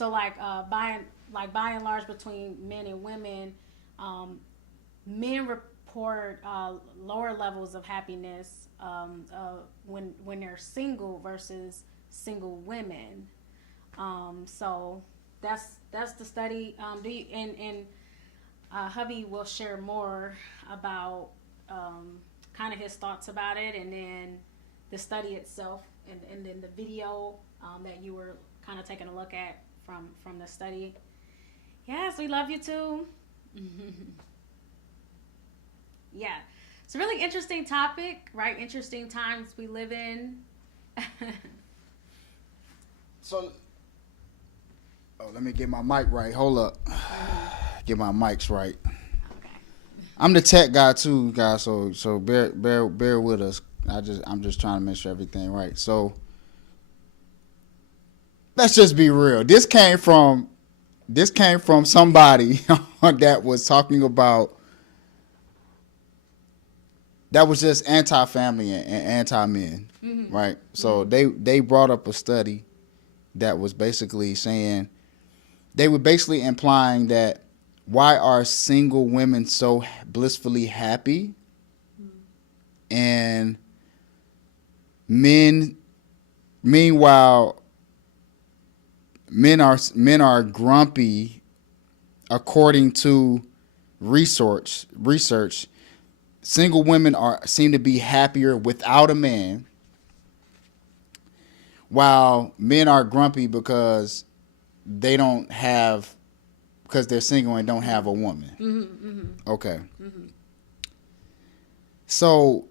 So by and large between men and women, men report lower levels of happiness when they're single versus single women. So that's the study. Do you and hubby will share more about kind of his thoughts about it, and then the study itself, and then the video that you were kind of taking a look at from the study. Yes, we love you too. Yeah, it's a really interesting topic, right? Interesting times we live in. So, let me get my mic right. Hold up. Get my mics right. Okay. I'm the tech guy too, guys. So bear with us. I'm just trying to make sure everything right. So let's just be real. This came from somebody that was talking about, that was just anti-family and anti-men, right? So they brought up a study that was basically saying, they were basically implying that why are single women so blissfully happy, and men, meanwhile, men are grumpy according to research. Single women seem to be happier without a man, while men are grumpy because they're single and don't have a woman. Okay. So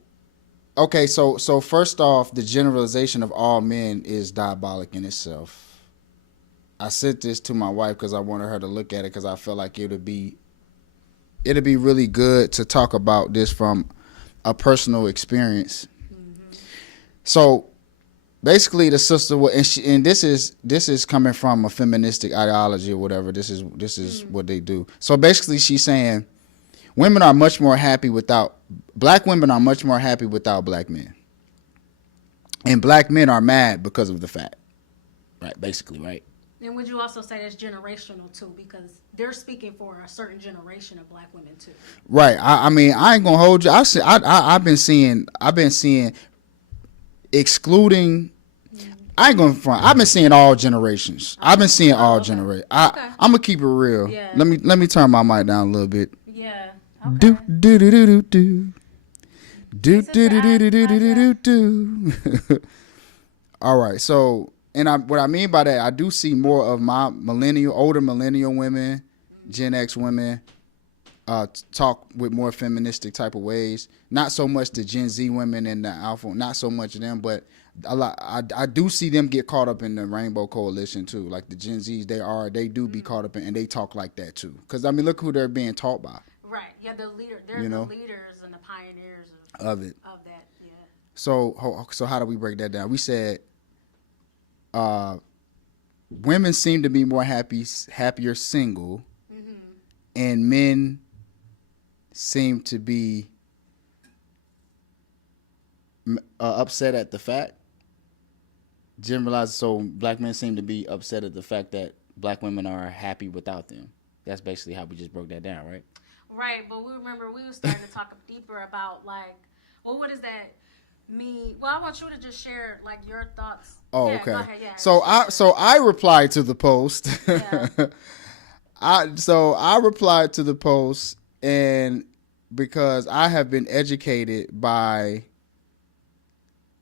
first off, the generalization of all men is diabolic in itself. I sent this to my wife because I wanted her to look at it, because I felt like it'd be really good to talk about this from a personal experience. So basically, the sister, and this is coming from a feministic ideology or whatever. This is what they do. So basically, she's saying black women are much more happy without black men, and black men are mad because of the fact, right? Basically, right? And would you also say that's generational too, because they're speaking for a certain generation of black women too? Right. I mean, I ain't gonna hold you. I've been seeing excluding. I ain't gonna front. I've been seeing all generations. I've been seeing all generations. I'm gonna keep it real. Yeah. Let me turn my mic down a little bit. Yeah. Do Okay. do do do do do. Do Hey, do sister, do do do do do I- do do. All right. So, what I mean by that, I do see more of my older millennial women, Gen X women, talk with more feministic type of ways. Not so much the Gen Z women and the Alpha, not so much of them, but a lot. I do see them get caught up in the Rainbow Coalition too. Like the Gen Zs, they do be caught up in, and they talk like that too. Because I mean, look who they're being taught by. Right. Yeah. They're the leaders and the pioneers Of it. of that. Yeah. So how do we break that down? We said, women seem to be more happier single, and men seem to be upset at the fact. Generalized, so black men seem to be upset at the fact that black women are happy without them. That's basically how we just broke that down, right? Right. But we were starting to talk deeper about what does that mean? Well, I want you to just share your thoughts. Oh, Yeah, okay. go ahead, yeah. I replied to the post. Yeah. I replied to the post, and because I have been educated by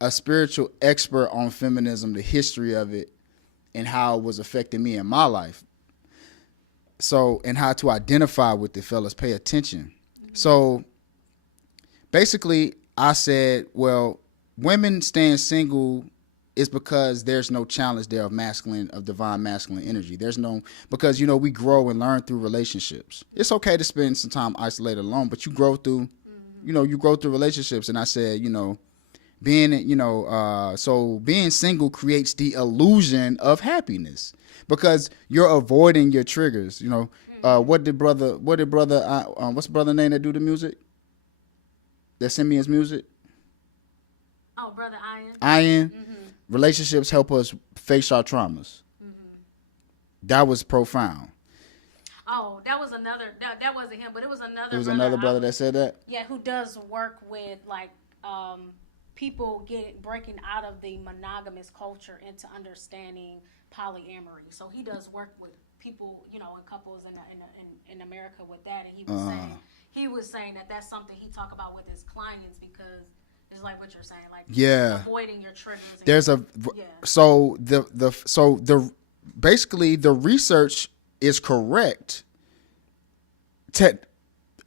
a spiritual expert on feminism, the history of it, and how it was affecting me in my life. So, and how to identify with it, fellas, pay attention. So, basically, I said, well, women staying single is because there's no challenge there of divine masculine energy. There's no, because, we grow and learn through relationships. It's okay to spend some time isolated alone, but you grow through, you grow through relationships. And I said, being single creates the illusion of happiness because you're avoiding your triggers. What's the brother name that do the music? That send me his music? Oh, brother Ian. Ian. Relationships help us face our traumas. That was profound. Oh, that was another. That wasn't him, but it was another. There was another brother that said that. Yeah, who does work with like people breaking out of the monogamous culture into understanding polyamory. So he does work with people, you know, in couples in America with that, and he was saying that that's something he talk about with his clients because it's like what you're saying, like avoiding your triggers. There's the basically the research is correct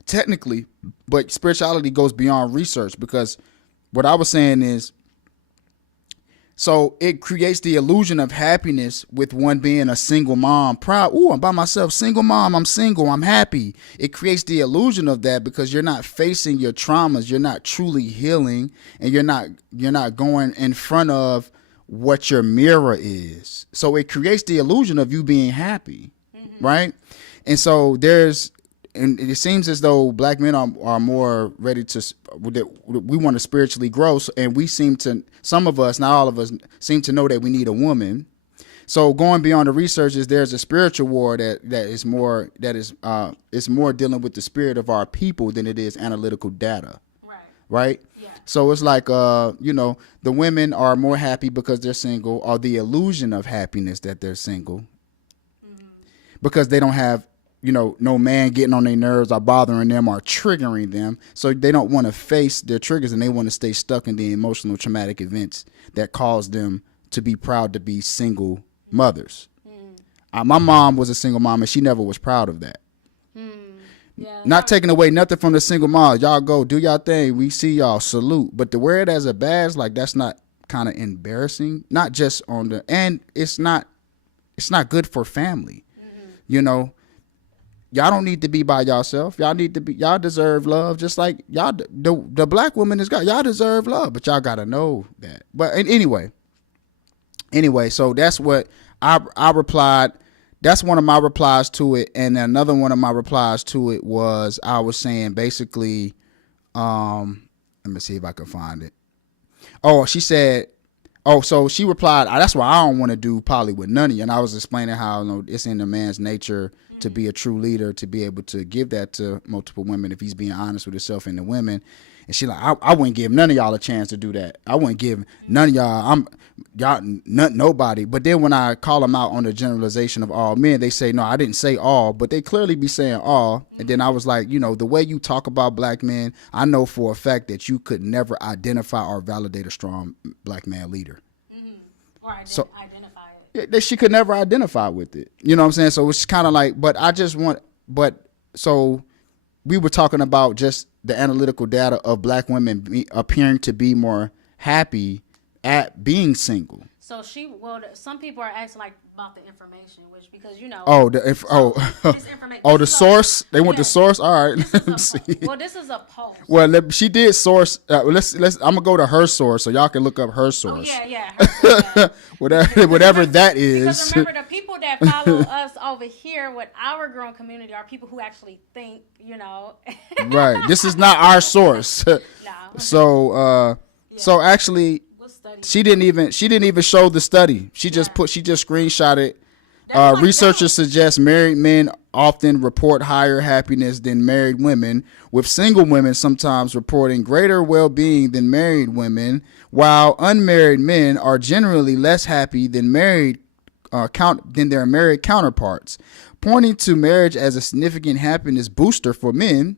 technically, but spirituality goes beyond research because what I was saying is, so it creates the illusion of happiness with one being a single mom, proud. Ooh, I'm by myself, single mom, I'm single, I'm happy. It creates the illusion of that because you're not facing your traumas, you're not truly healing, and you're not going in front of what your mirror is. So it creates the illusion of you being happy, right? And so and it seems as though black men are more ready to, we want to spiritually grow. And some of us, not all of us, seem to know that we need a woman. So going beyond the research there's a spiritual war that is more dealing with the spirit of our people than it is analytical data. Right? Yeah. So it's like, the women are more happy because they're single, or the illusion of happiness that they're single because they don't have, no man getting on their nerves or bothering them or triggering them. So they don't want to face their triggers and they want to stay stuck in the emotional traumatic events that cause them to be proud to be single mothers. My mom was a single mom and she never was proud of that. Yeah, not taking away nothing from the single moms. Y'all go do y'all thing. We see y'all, salute. But to wear it as a badge, like that's not kind of embarrassing. Not just and it's not good for family. Y'all don't need to be by yourself. Y'all deserve love just like y'all, the black woman y'all deserve love, but y'all got to know that. But anyway, so that's what I replied. That's one of my replies to it. And another one of my replies to it was, I was saying basically, let me see if I can find it. Oh, she said, so she replied, that's why I don't want to do poly with none of you. And I was explaining how it's in the man's nature to be a true leader, to be able to give that to multiple women if he's being honest with himself and the women. And she like, I wouldn't give none of y'all a chance to do that. I wouldn't give none of y'all, nobody. But then when I call them out on the generalization of all men, they say, no, I didn't say all, but they clearly be saying all. And then I was like, the way you talk about black men, I know for a fact that you could never identify or validate a strong black man leader. Or identify it. She could never identify with it. You know what I'm saying? So it's kind of like, so we were talking about just the analytical data of black women appearing to be more happy at being single. So some people are asking like about the information, which because the source. They want the source. All right, let me see. Well, this is a post. Well, she did source. Let's. I'm gonna go to her source so y'all can look up her source. Oh yeah. Her source, whatever that is. Because remember, the people that follow us over here with our grown community are people who actually think. Right. This is not our source. No. So actually. She didn't even show the study. She just screenshotted. Researchers suggest married men often report higher happiness than married women, with single women sometimes reporting greater well-being than married women, while unmarried men are generally less happy than their married counterparts, pointing to marriage as a significant happiness booster for men,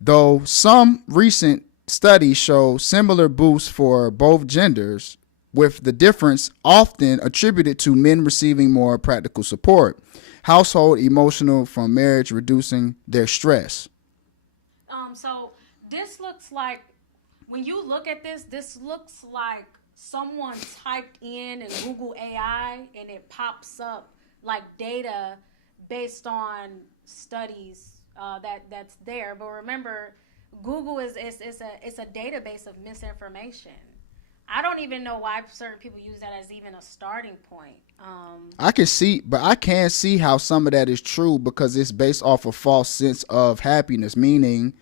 though some recent studies show similar boosts for both genders, with the difference often attributed to men receiving more practical support, household emotional from marriage, reducing their stress. So this looks like, when you look at this looks like someone typed in Google AI and it pops up like data based on studies that's there. But remember, Google is a database of misinformation. I don't even know why certain people use that as even a starting point. I can see how some of that is true because it's based off a false sense of happiness, meaning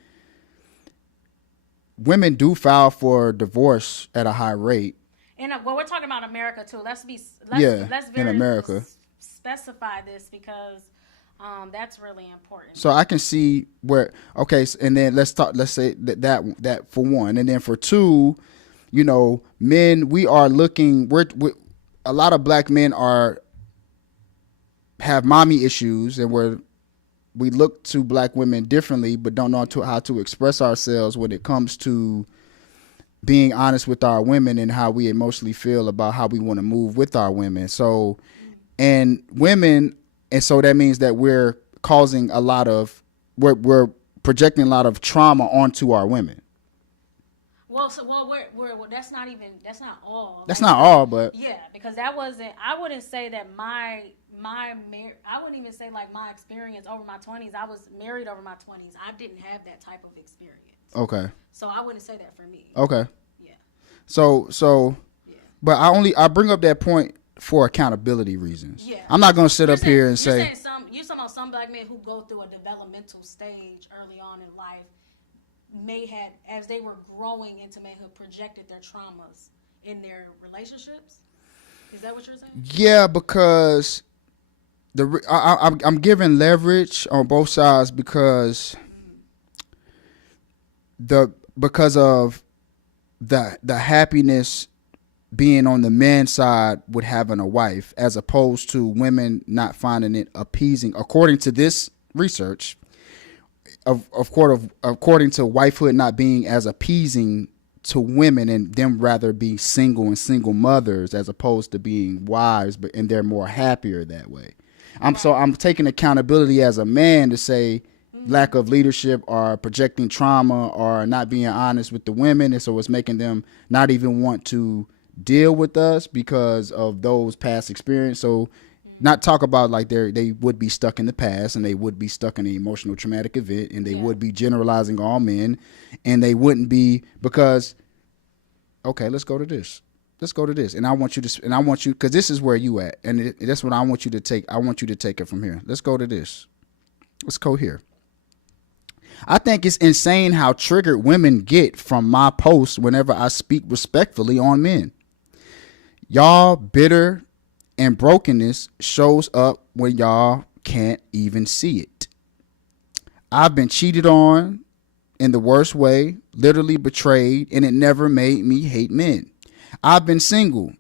women do file for divorce at a high rate. And we're talking about America too. Let's be in America. specify this because that's really important. So I can see where, okay, and then let's talk. Let's say that for one, and then for two, you know, men, we are looking. We a lot of black men have mommy issues, and we look to black women differently, but don't know how to express ourselves when it comes to being honest with our women and how we emotionally feel about how we want to move with our women. So, and women, and so that means that we're causing a lot of, we're projecting a lot of trauma onto our women. Well, that's not all. That's not all, but yeah, because that wasn't. I wouldn't say that I wouldn't even say like my experience over my 20s. I was married over my 20s. I didn't have that type of experience. Okay. So I wouldn't say that for me. Okay. Yeah. So yeah. But I bring up that point for accountability reasons. Yeah. I'm not going to sit up here and say you're talking about some black men who go through a developmental stage early on in life may have, as they were growing into manhood, projected their traumas in their relationships. Is that what you're saying? Yeah, because I'm giving leverage on both sides because of the happiness being on the man's side with having a wife, as opposed to women not finding it appeasing, according to this research. According to wifehood not being as appeasing to women, and them rather be single and single mothers as opposed to being wives, and they're more happier that way. I'm taking accountability as a man to say lack of leadership or projecting trauma or not being honest with the women, and so it's making them not even want to deal with us because of those past experience. So not talk about like they would be stuck in the past, and they would be stuck in an emotional traumatic event, and they would be generalizing all men, and they wouldn't be, because okay, let's go to this, and I want you because this is where you at, and that's what I want you to take. I want you to take it from here. Let's go to this. Let's go here. I think it's insane how triggered women get from my posts whenever I speak respectfully on men. Y'all bitter and brokenness shows up when y'all can't even see it. I've been cheated on in the worst way, literally betrayed, and it never made me hate men. I've been single,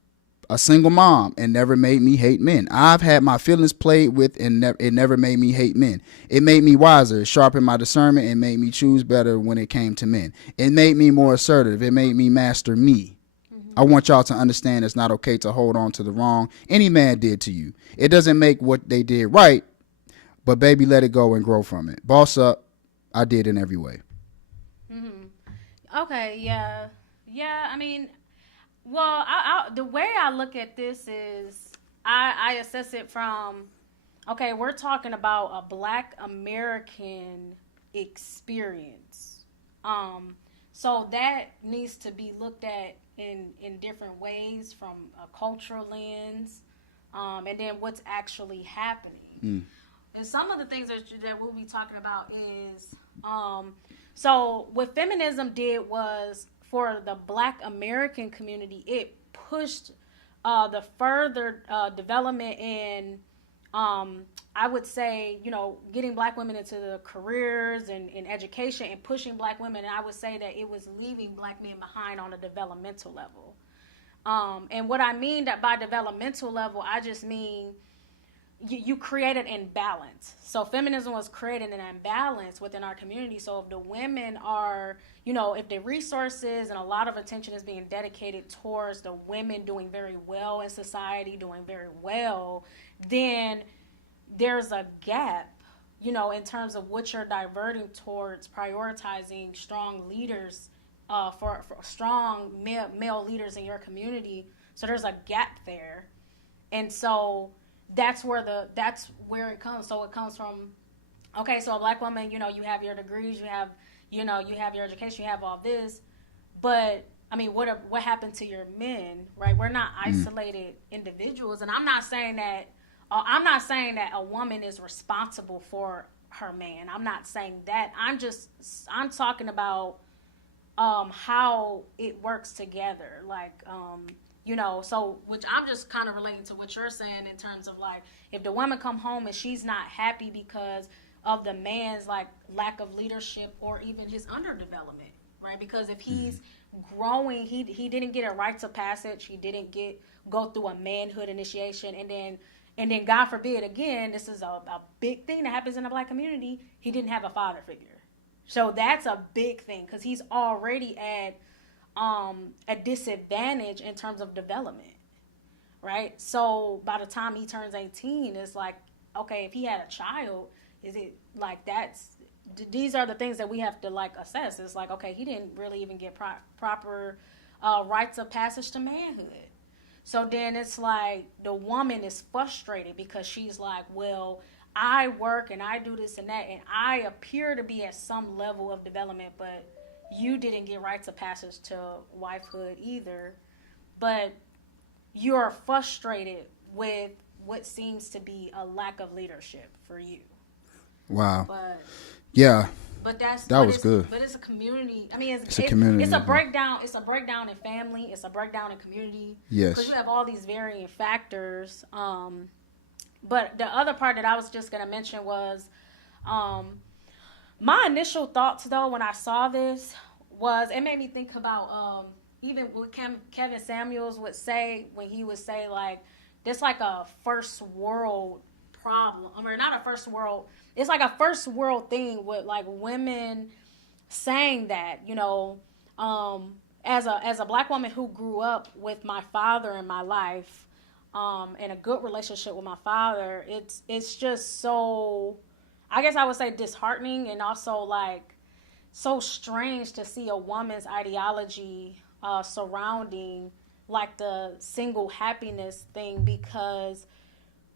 a single mom, and never made me hate men. I've had my feelings played with, and it never made me hate men. It made me wiser, sharpened my discernment, and made me choose better when it came to men. It made me more assertive. It made me master me. I want y'all to understand it's not okay to hold on to the wrong any man did to you. It doesn't make what they did right, but baby, let it go and grow from it. Boss up. I did in every way. Okay, yeah. I mean, well, the way I look at this is I assess it from, okay, we're talking about a Black American experience. So that needs to be looked at in different ways, from a cultural lens, and then what's actually happening. And some of the things that we'll be talking about is, so what feminism did was, for the Black American community, it pushed the further development in, I would say, getting Black women into the careers and in education, and pushing Black women. And I would say that it was leaving Black men behind on a developmental level. And what I mean that by developmental level, I just mean you created an imbalance. So feminism was creating an imbalance within our community. So if the women are, if the resources and a lot of attention is being dedicated towards the women doing very well in society, doing very well, then there's a gap, in terms of what you're diverting towards prioritizing strong leaders, for strong male leaders in your community. So there's a gap there. And so that's where it comes. So it comes from, okay, so a Black woman, you have your degrees, you have your education, you have all this, but I mean, what happened to your men, right? We're not isolated individuals, and I'm not saying that a woman is responsible for her man. I'm not saying that. I'm talking about how it works together. Like, You know, so which I'm just kind of relating to what you're saying in terms of like if the woman come home and she's not happy because of the man's like lack of leadership or even his underdevelopment, right? Because if he's growing, he didn't get a rites of passage, he didn't go through a manhood initiation, and then God forbid, again, this is a big thing that happens in the Black community, he didn't have a father figure. So that's a big thing because he's already at a disadvantage in terms of development, right? So by the time he turns 18, it's like, okay, if he had a child, is it like these are the things that we have to like assess. It's like, okay, he didn't really even get proper rites of passage to manhood. So then it's like the woman is frustrated because she's like, well, I work and I do this and that, and I appear to be at some level of development, but you didn't get rites of passage to wifehood either. But you're frustrated with what seems to be a lack of leadership for you. Wow. But yeah. But that was good. But it's a community. I mean, it's a community. It's a breakdown. It's a breakdown in family. It's a breakdown in community. Yes. Because you have all these varying factors. But the other part that I was just gonna mention was, my initial thoughts though when I saw this was it made me think about even what Kevin Samuels would say when he would say like there's like a first world problem, or not a first world. It's like a first world thing with like women saying that, you know, as a Black woman who grew up with my father in my life, in a good relationship with my father, it's just so, I guess I would say disheartening and also like so strange to see a woman's ideology surrounding like the single happiness thing, because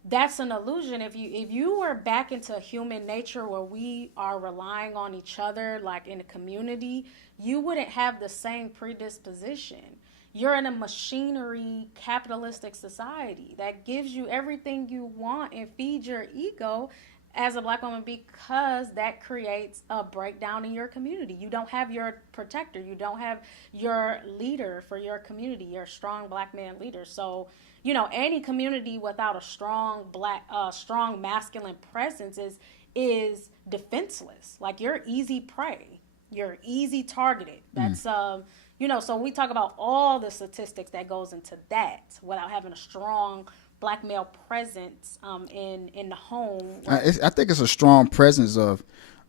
that's an illusion. If you were back into human nature where we are relying on each other, like in a community, you wouldn't have the same predisposition. You're in a machinery capitalistic society that gives you everything you want and feeds your ego as a Black woman, because that creates a breakdown in your community. You don't have your protector. You don't have your leader for your community, your strong Black man leader. So, you know, any community without a strong strong masculine presence is defenseless. Like, you're easy prey. You're easy targeted. That's you know. So we talk about all the statistics that goes into that without having a strong Black male presence in the home. I think it's a strong presence of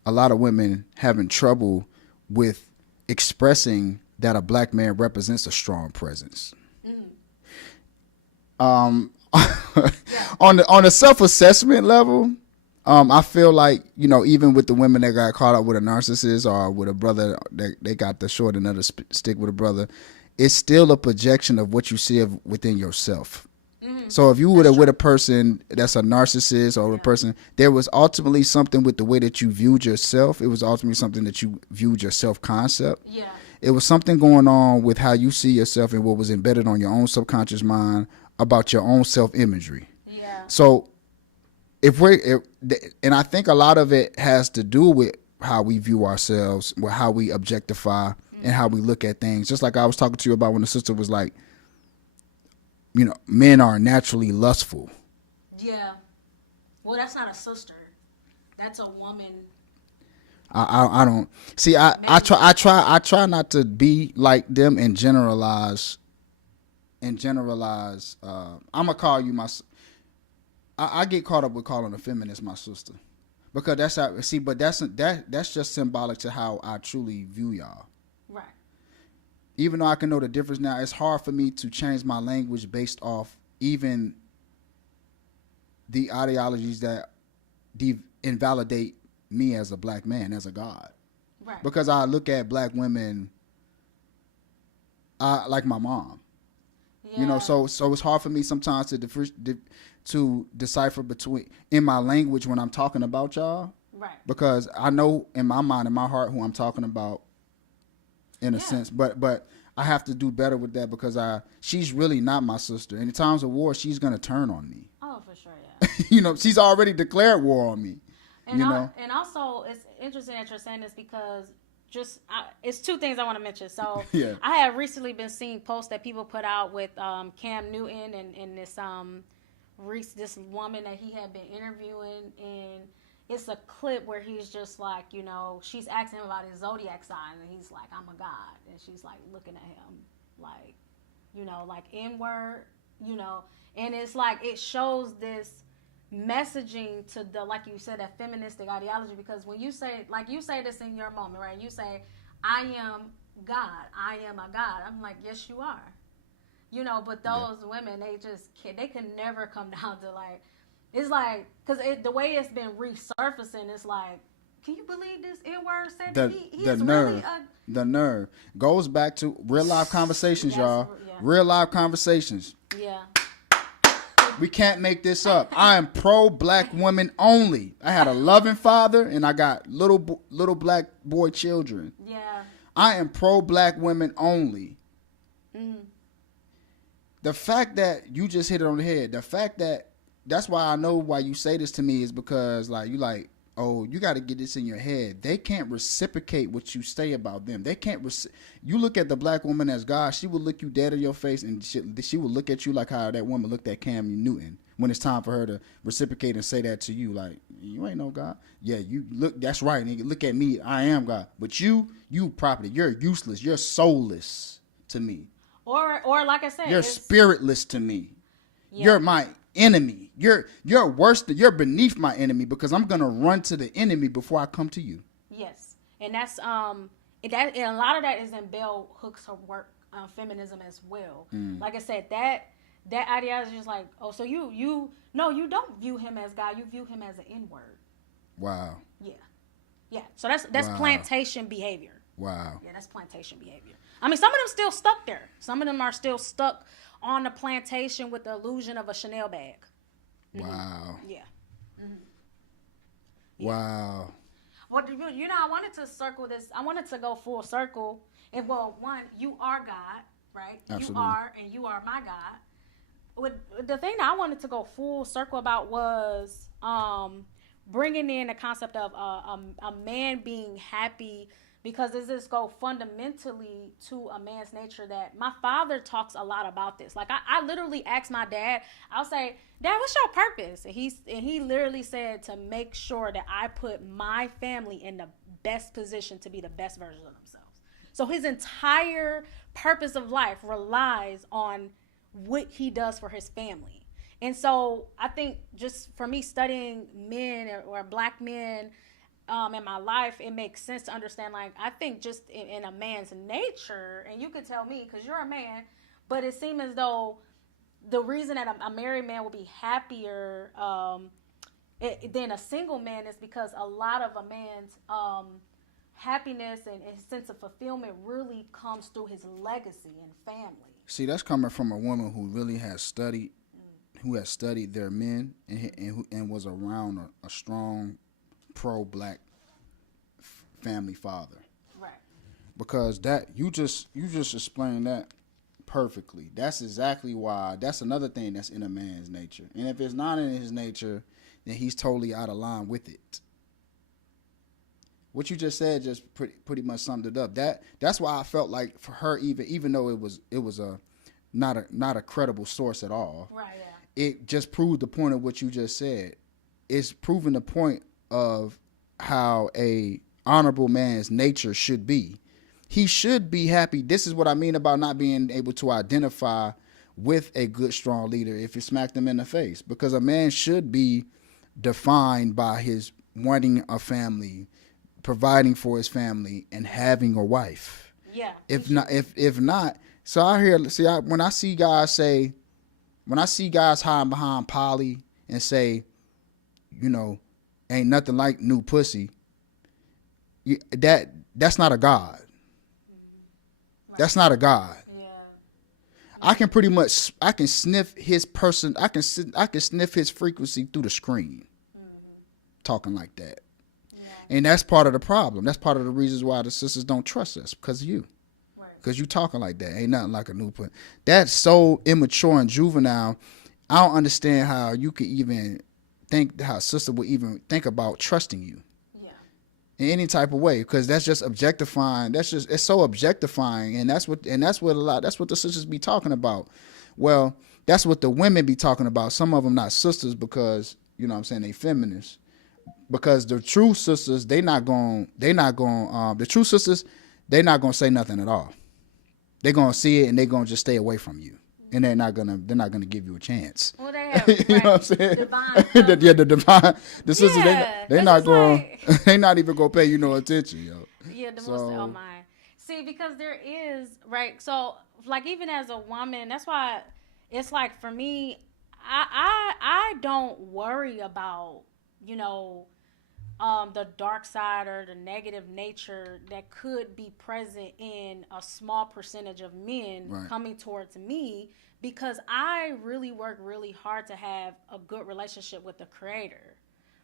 a lot of women having trouble with expressing that a Black man represents a strong presence. On the self-assessment level, I feel like, you know, even with the women that got caught up with a narcissist or with a brother that they got the short end of the stick with a brother, it's still a projection of what you see within yourself. So if you were with a person that's a narcissist or a person, there was ultimately something with the way that you viewed yourself. It was ultimately something that you viewed your self-concept. Yeah. It was something going on with how you see yourself and what was embedded on your own subconscious mind about your own self-imagery. Yeah. So and I think a lot of it has to do with how we view ourselves, with how we objectify and how we look at things. Just like I was talking to you about when the sister was like, you know, men are naturally lustful. Yeah. Well, that's not a sister. That's a woman. I don't see. I try not to be like them and generalize. I'm gonna call you my. I get caught up with calling a feminist my sister, because that's how. See, but that's just symbolic to how I truly view y'all. Right. Even though I can know the difference now, it's hard for me to change my language based off even the ideologies that invalidate me as a Black man, as a God. Right. Because I look at Black women like my mom. Yeah. You know, so it's hard for me sometimes to decipher between in my language when I'm talking about y'all. Right. Because I know in my mind, in my heart, who I'm talking about. In a sense, but I have to do better with that, because she's really not my sister. In times of war, she's gonna turn on me. Oh, for sure, yeah. You know, she's already declared war on me. And also, it's interesting that you're saying this, because it's two things I want to mention. So Yeah. I have recently been seeing posts that people put out with Cam Newton and this this woman that he had been interviewing, and it's a clip where he's just like, you know, she's asking him about his zodiac sign, and he's like, I'm a god, and she's like looking at him like, you know, like N-word, you know, and it's like it shows this messaging to the, like you said, that feministic ideology, because when you say, like you say this in your moment, right, you say, I am God, I am a god, I'm like, yes you are, you know, but those women, they can never come down to like, it's like, because the way it's been resurfacing, it's like, can you believe this N-word said that he is nerve, really the nerve goes back to real life conversations, Yes, y'all. yeah. Real life conversations. yeah. We can't make this up. I am pro black women only. I had a loving father, and I got little black boy children. Yeah. I am pro black women only. Mm-hmm. The fact that you just hit it on the head. The fact that's why I know why you say this to me is because like you like, oh, you got to get this in your head. They can't reciprocate what you say about them. They can't. You look at the black woman as God. She will look you dead in your face, and she will look at you like how that woman looked at Cam Newton when it's time for her to reciprocate and say that to you. Like, you ain't no God. Yeah, you look. That's right. Nigga. Look at me. I am God. But you property. You're useless. You're soulless to me. Or like I said, You're spiritless to me. Yeah. You're my enemy. You're worse. You're beneath my enemy because I'm gonna run to the enemy before I come to you. Yes, and that's and a lot of that is in Bell Hooks' her work on feminism as well. Like I said, that ideology is like, oh, so you don't view him as God. You view him as an N-word. Wow. Yeah. So that's Wow. plantation behavior. Wow. Yeah, that's plantation behavior. I mean, some of them still stuck there. Some of them are still stuck on the plantation with the illusion of a Chanel bag. Wow. Yeah. Wow. Well, you know, I wanted to circle this. I wanted to go full circle. And well, one, you are God, right? Absolutely. You are, and you are my God. The thing that I wanted to go full circle about was bringing in the concept of a man being happy, because does this go fundamentally to a man's nature that my father talks a lot about this. Like I literally asked my dad, I'll say, Dad, what's your purpose? And he literally said to make sure that I put my family in the best position to be the best version of themselves. So his entire purpose of life relies on what he does for his family. And so I think just for me studying men or black men in my life, it makes sense to understand, like, I think just in a man's nature, and you could tell me because you're a man, but it seems as though the reason that a married man will be happier than a single man is because a lot of a man's happiness and his sense of fulfillment really comes through his legacy and family. See, that's coming from a woman who really has studied, who has studied their men and was around a strong pro-black family father. Right. Because that you just explained that perfectly. That's exactly why. That's another thing that's in a man's nature. And if it's not in his nature, then he's totally out of line with it. What you just said just pretty much summed it up. That's why I felt like for her, even though it was a not a credible source at all. Right. Yeah. It just proved the point of what you just said. It's proving the point of how a honorable man's nature should be. He should be happy. This is what I mean about not being able to identify with a good, strong leader if you smack them in the face. Because a man should be defined by his wanting a family, providing for his family, and having a wife. Yeah. If not, so when I see guys hiding behind poly and say, you know, ain't nothing like new pussy, that's not a God. Right. That's not a God. Yeah. I can sniff his person. I can sniff his frequency through the screen. Talking like that. Yeah. And that's part of the problem. That's part of the reasons why the sisters don't trust us, because of you. Right. Because you talking like that. Ain't nothing like a new pussy. That's so immature and juvenile. I don't understand how you could even think, how a sister would even think about trusting you. Yeah. in any type of way, because that's just objectifying. It's so objectifying, and that's what that's what the sisters be talking about. Well, that's what the women be talking about. Some of them not sisters because you know what I'm saying, they feminists. Because the true sisters, the true sisters, they not gonna say nothing at all. They're gonna see it and they're gonna just stay away from you. And they're not gonna give you a chance. Well, they have you know what I'm saying? divine. the divine, the sisters, Yeah, they it's not just going, like- they not even gonna pay you no attention, yo. Yeah, the So- most. Oh my. See, because there is right. So, like, even as a woman, that's why it's like for me, I don't worry about you know the dark side or the negative nature that could be present in a small percentage of men Right. coming towards me, because I really work really hard to have a good relationship with the Creator,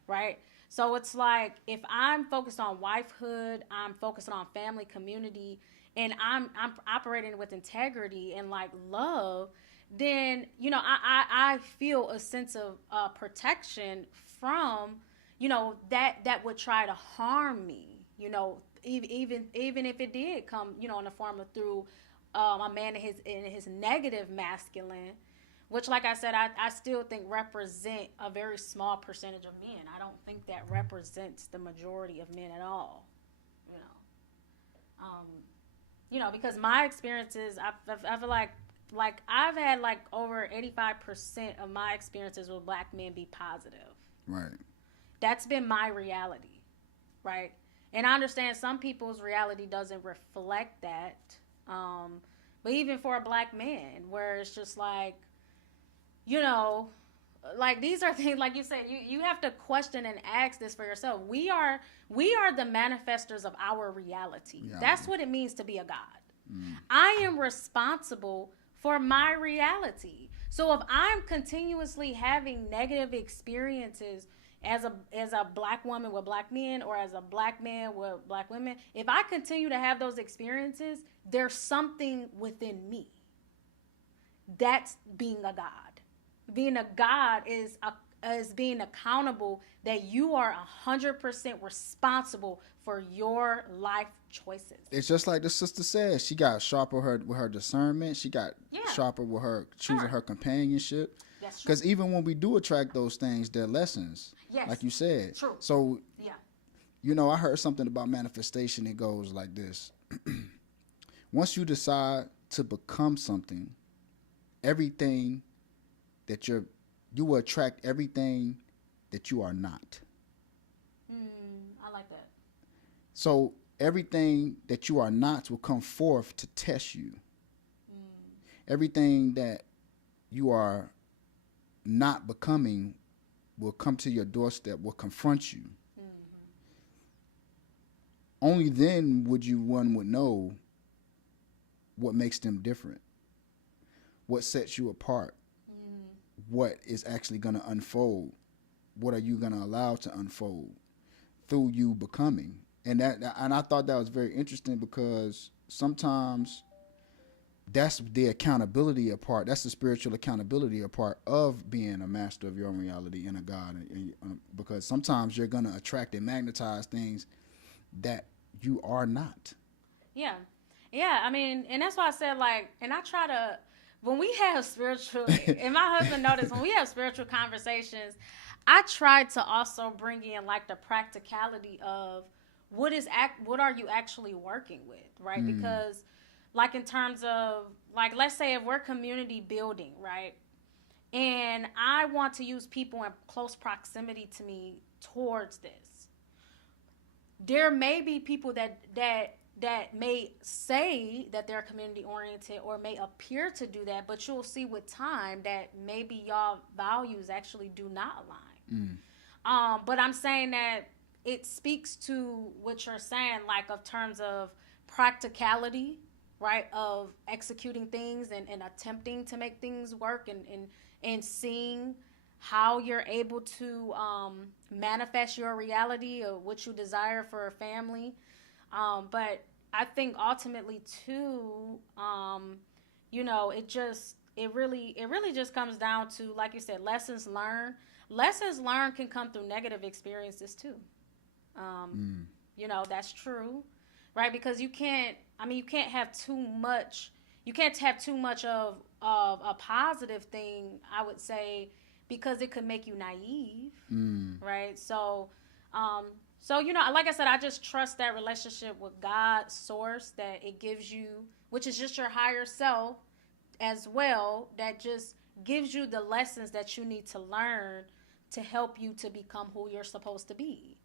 right? So it's like if I'm focused on wifehood, I'm focused on family, community, and I'm operating with integrity and like love, then you know I feel a sense of protection from that would try to harm me, even if it did come in the form of through a man in his negative masculine, which like I said I still think represent a very small percentage of men. I don't think that represents the majority of men at all, because my experiences I feel like I've had like over 85% of my experiences with black men be positive. Right. That's been my reality, right? And I understand some people's reality doesn't reflect that. But even for a black man, where it's just like, like these are things, like you said, you have to question and ask this for yourself. We are the manifestors of our reality. Yeah. That's what it means to be a God. I am responsible for my reality. So if I'm continuously having negative experiences as a black woman with black men, or as a black man with black women, if I continue to have those experiences, there's something within me. That's being a God. Being a God is being accountable that you are 100% responsible for your life choices. It's just like the sister said. She got sharper with her discernment. She got sharper with her choosing her companionship. That's true. Because even when we do attract those things, they're lessons. Yes. Like you said. True. So, Yeah. I heard something about manifestation. It goes like this. Once you decide to become something, everything that you will attract everything that you are not. I like that. So everything that you are not will come forth to test you. Everything that you are not becoming will come to your doorstep, will confront you. Only then one would know what makes them different, what sets you apart, what is actually going to unfold, what are you going to allow to unfold through you becoming. And I thought that was very interesting, because sometimes that's the accountability part. That's the spiritual accountability part of being a master of your own reality and a God. Because sometimes you're going to attract and magnetize things that you are not. Yeah. Yeah. I mean, and that's why I said, like, and I try to, when we have spiritual, and my husband noticed, when we have spiritual conversations, I try to also bring in like the practicality of what are you actually working with, right? Because like in terms of, like, let's say if we're community building, right? And I want to use people in close proximity to me towards this. There may be people that may say that they're community oriented or may appear to do that, but you'll see with time that maybe y'all values actually do not align. But I'm saying that it speaks to what you're saying, like of terms of practicality, right, of executing things and attempting to make things work and seeing how you're able to manifest your reality or what you desire for a family. But I think ultimately too, it really just comes down to, like you said, lessons learned. Lessons learned can come through negative experiences too. That's true, right? Because you can't have too much. You can't have too much of a positive thing, I would say, because it could make you naive, right? So like I said, I just trust that relationship with God, source, that it gives you, which is just your higher self as well, that just gives you the lessons that you need to learn to help you to become who you're supposed to be.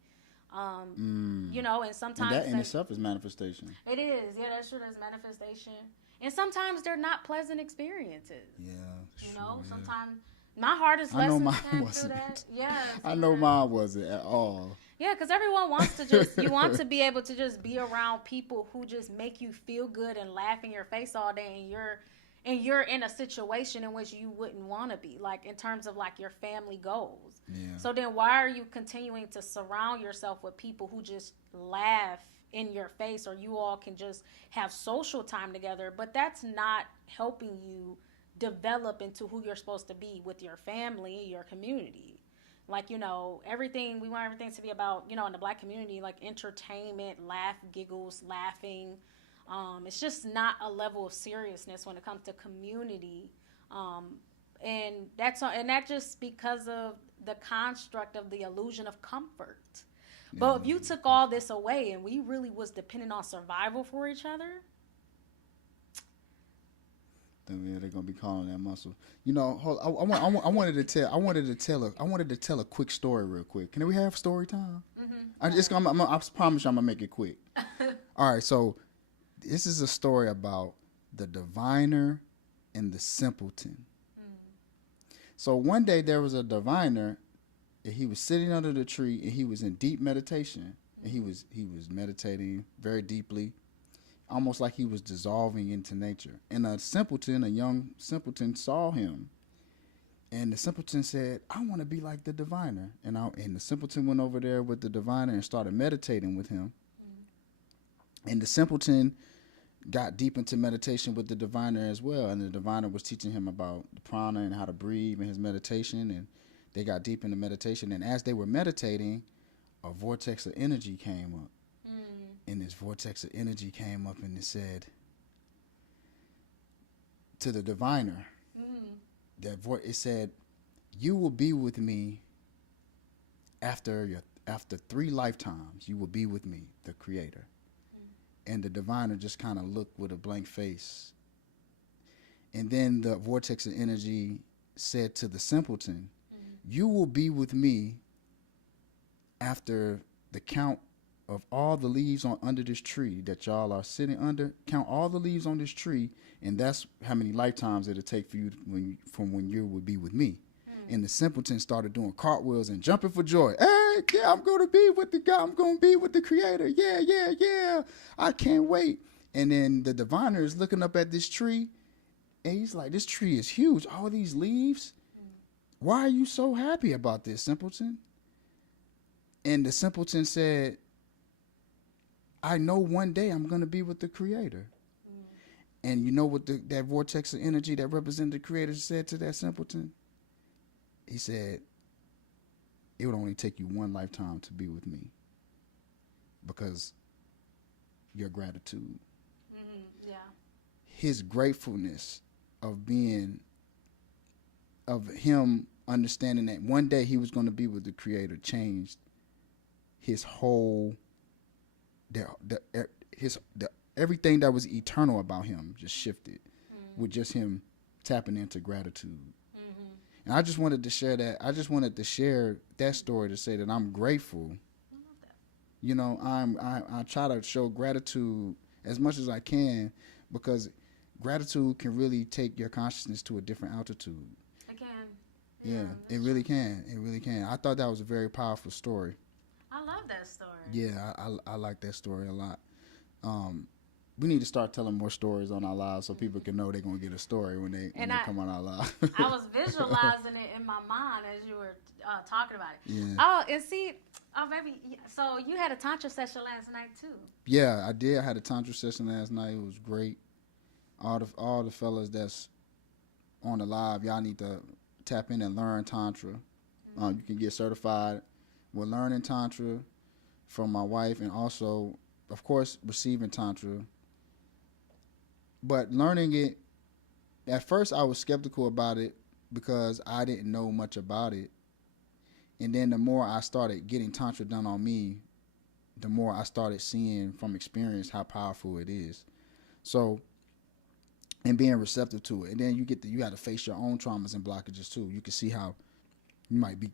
And sometimes And that in itself is manifestation. it is, yeah, that's true. There's manifestation, and sometimes they're not pleasant experiences. Yeah, Sometimes my hardest I know lessons mine came wasn't. through that. Yeah, I know mine wasn't at all. yeah, because everyone wants to you want to be able to just be around people who just make you feel good and laugh in your face all day, and you're in a situation in which you wouldn't want to be, like in terms of like your family goals. Yeah. So then why are you continuing to surround yourself with people who just laugh in your face, or you all can just have social time together, but that's not helping you develop into who you're supposed to be with your family, your community. Like, everything, we want everything to be about, in the Black community, like entertainment, laugh, giggles, laughing. It's just not a level of seriousness when it comes to community. And that just because of the construct of the illusion of comfort. But if you took all this away and we really was dependent on survival for each other, then they're gonna be calling that muscle. I wanted to tell a quick story real quick. Can we have story time? Mm-hmm. I promise you I'm gonna make it quick. All right, so this is a story about the diviner and the simpleton. So one day there was a diviner, and he was sitting under the tree, and he was in deep meditation, and he was meditating very deeply, almost like he was dissolving into nature. And a young simpleton, saw him, and the simpleton said, "I want to be like the diviner." And the simpleton went over there with the diviner and started meditating with him. And the simpleton got deep into meditation with the diviner as well, and the diviner was teaching him about the prana and how to breathe in his meditation, and they got deep into meditation. And as they were meditating, a vortex of energy came up. And this vortex of energy came up, and it said to the diviner, it said, "You will be with me after 3 lifetimes. You will be with me, the Creator." And the diviner just kind of looked with a blank face. And then the vortex of energy said to the simpleton, "You will be with me after the count of all the leaves under this tree that y'all are sitting under. Count all the leaves on this tree, and that's how many lifetimes it'll take for you from when you will be with me." And the simpleton started doing cartwheels and jumping for joy. "Hey, yeah, I'm going to be with the God. I'm going to be with the Creator. Yeah, yeah, yeah. I can't wait." And then the diviner is looking up at this tree, and he's like, "This tree is huge. All these leaves. Why are you so happy about this, simpleton?" And the simpleton said, "I know one day I'm going to be with the Creator." And you know what that vortex of energy that represented the Creator said to that simpleton? He said, "It would only take you 1 lifetime to be with me because your gratitude." Yeah. His gratefulness of him understanding that one day he was going to be with the Creator changed his whole, everything that was eternal about him just shifted with just him tapping into gratitude. And I just wanted to share that. I just wanted to share that story to say that I'm grateful. I love that. I try to show gratitude as much as I can, because gratitude can really take your consciousness to a different altitude. It can. Yeah, it really can. It really can. I thought that was a very powerful story. I love that story. Yeah, I like that story a lot. We need to start telling more stories on our lives so people can know they're going to get a story when they come on our live. I was visualizing it in my mind as you were talking about it. Yeah. Oh, and see, baby, so you had a Tantra session last night too. Yeah, I did. I had a Tantra session last night. It was great. All the fellas that's on the live, y'all need to tap in and learn Tantra. You can get certified with learning Tantra from my wife, and also, of course, receiving tantra. But learning it, at first I was skeptical about it because I didn't know much about it. And then the more I started getting tantra done on me, the more I started seeing from experience how powerful it is. So, and being receptive to it. And then you got to face your own traumas and blockages too. You can see how you might be,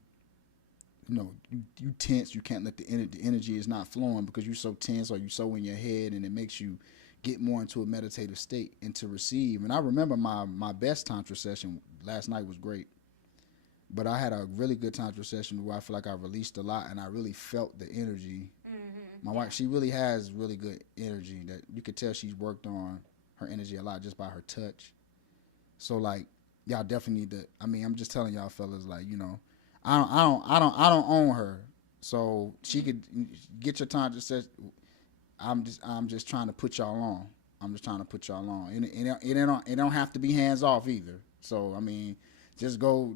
you tense. You can't let the energy is not flowing because you're so tense or you're so in your head, and it makes you get more into a meditative state and to receive. And I remember my best tantra session last night was great. But I had a really good tantra session where I feel like I released a lot and I really felt the energy. Mm-hmm. My wife, she really has really good energy that you could tell she's worked on her energy a lot just by her touch. So like, y'all definitely need to. I mean, I'm just telling y'all fellas, like, I don't own her, so she could get your tantra session. I'm just trying to put y'all on. I'm just trying to put y'all on. It don't have to be hands off either. So I mean. Just go.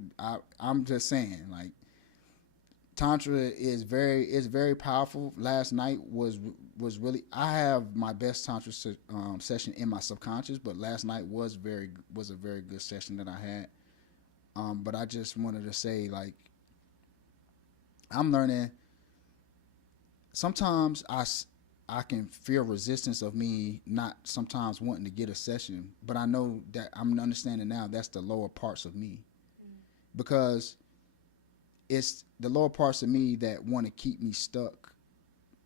I'm just saying, like, tantra is very powerful. Last night was really. I have my best tantra session in my subconscious, but last night was a very good session that I had. But I just wanted to say, like, I'm learning. Sometimes I can feel resistance of me not sometimes wanting to get a session, but I know that I'm understanding now that's the lower parts of me. Because it's the lower parts of me that want to keep me stuck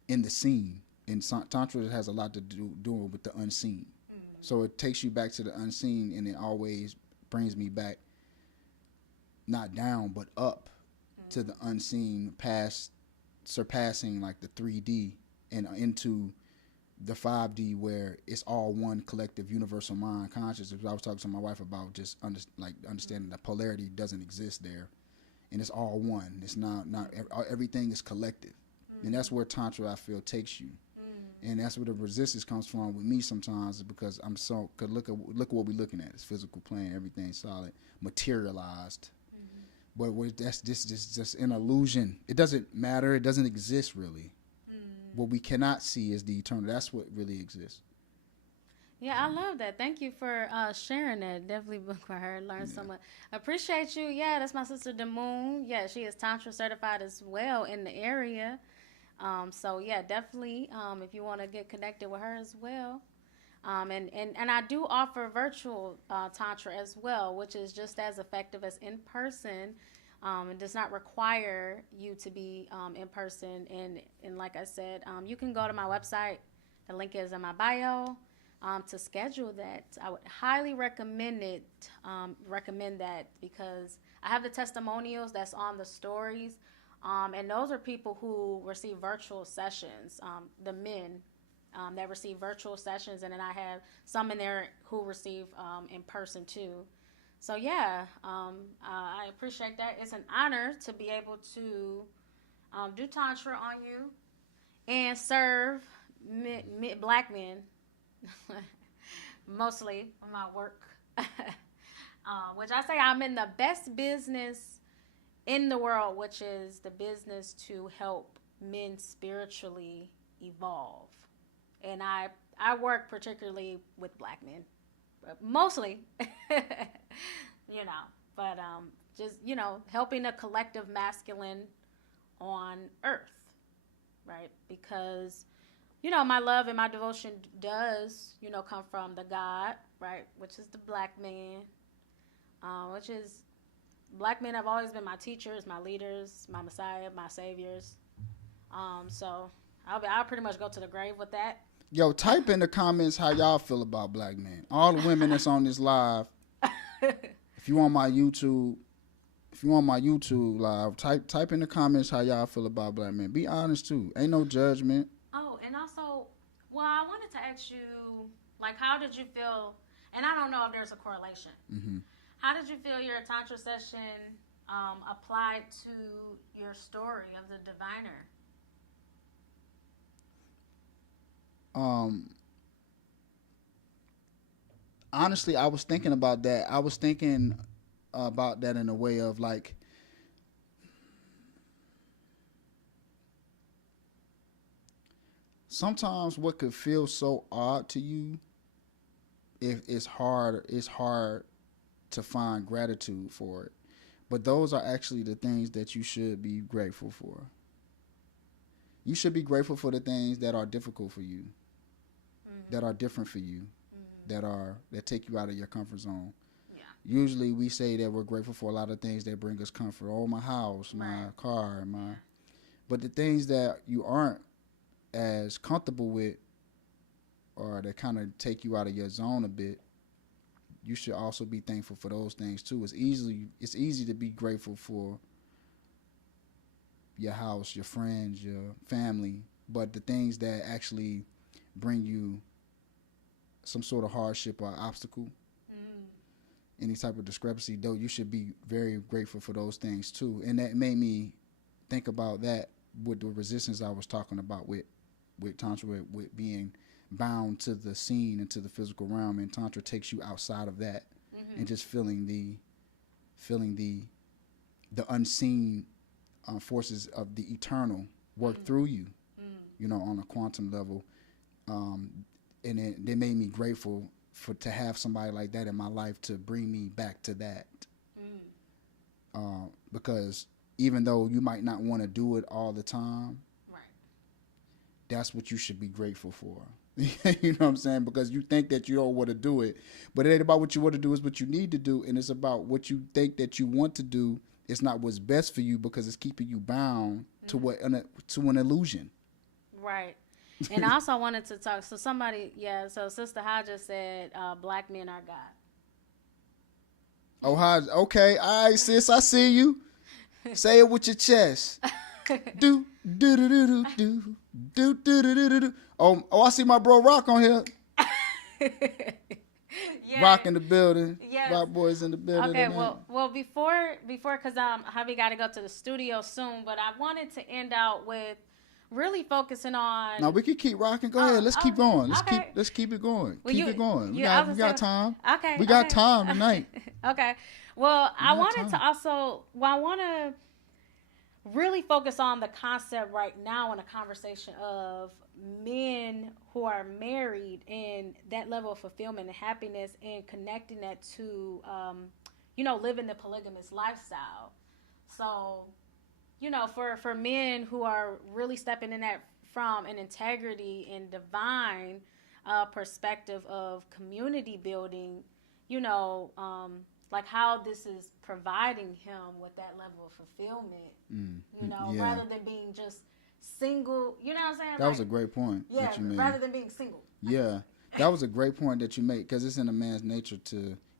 in the scene. And tantra has a lot to do with the unseen. Mm-hmm. So it takes you back to the unseen, and it always brings me back, not down, but up to the unseen, past surpassing like the 3D and into the 5D where it's all one collective universal mind consciousness. I was talking to my wife about just understanding that polarity doesn't exist there, and it's all one. It's not everything is collective, and that's where tantra I feel takes you, and that's where the resistance comes from with me sometimes, because I'm so cause look at what we're looking at. It's physical plane, everything solid, materialized, but that's just an illusion. It doesn't matter. It doesn't exist really. What we cannot see is the eternal. That's what really exists. Yeah, I love that. Thank you for sharing that. Definitely book for her. Learn so much. Appreciate you. Yeah, that's my sister Demoon. Yeah, she is Tantra certified as well in the area. So yeah, definitely. If you want to get connected with her as well. And I do offer virtual Tantra as well, which is just as effective as in person. It does not require you to be in person. And like I said, you can go to my website. The link is in my bio to schedule that. I would highly recommend that because I have the testimonials that's on the stories. And those are people who receive virtual sessions, the men that receive virtual sessions. And then I have some in there who receive in person too. So yeah, I appreciate that. It's an honor to be able to do tantra on you and serve black men, mostly in my work, which I say I'm in the best business in the world, which is the business to help men spiritually evolve. And I work particularly with black men. Mostly, but just, helping a collective masculine on earth, right? Because, my love and my devotion does, come from the God, right? Which is the black man, black men have always been my teachers, my leaders, my messiah, my saviors. So I'll pretty much go to the grave with that. Yo, type in the comments how y'all feel about black men. All the women that's on this live. If you want my YouTube live, type in the comments how y'all feel about black men. Be honest too. Ain't no judgment. Oh, and also, I wanted to ask you, like, how did you feel? And I don't know if there's a correlation. Mm-hmm. How did you feel your tantra session applied to your story of the diviner? Honestly, I was thinking about that. I was thinking about that in a way of like, sometimes what could feel so odd to you, if it's hard to find gratitude for it. But those are actually the things that you should be grateful for. You should be grateful for the things that are difficult for you, that are different for you, that take you out of your comfort zone. Yeah. Usually we say that we're grateful for a lot of things that bring us comfort. Oh, my house, my car, my. But the things that you aren't as comfortable with, or that kind of take you out of your zone a bit, you should also be thankful for those things too. It's easy to be grateful for your house, your friends, your family, but the things that actually bring you some sort of hardship or obstacle, any type of discrepancy, though, you should be very grateful for those things too. And that made me think about that with the resistance I was talking about with Tantra, with being bound to the scene and to the physical realm, and Tantra takes you outside of that and just feeling the unseen forces of the eternal work through you, on a quantum level. And they made me grateful to have somebody like that in my life to bring me back to that. Because even though you might not want to do it all the time, Right. that's what you should be grateful for. You know what I'm saying? Because you think that you don't want to do it, but it ain't about what you want to do. It's what you need to do, and it's about what you think that you want to do. It's not what's best for you, because it's keeping you bound to an illusion. Right. And I also wanted to talk. So Sister Haja said, "Black men are God." Oh, okay, all right, sis, I see you. Say it with your chest. do do do do do do do do do do. Oh, I see my bro Rock on here. Yeah. Rock in the building. Yes. Rock boys in the building. Okay. Well, before, because Javi got to go to the studio soon, but I wanted to end out with really focusing on. Now we can keep rocking. Go ahead. Let's keep going. Okay. Let's keep it going. Well, keep it going. We I got was we got time. Okay. We got okay. time tonight. Okay. Well, I got wanted time. to also. Well, I want to really focus on the concept right now in a conversation of men who are married and that level of fulfillment and happiness, and connecting that to living the polygamous lifestyle. So for men who are really stepping in that from an integrity and divine perspective of community building, like how this is providing him with that level of fulfillment, yeah. rather than being just single. You know what I'm saying? That was a great point. Yeah, that you made. rather than being single. Yeah, that was a great point that you made, because it's in a man's nature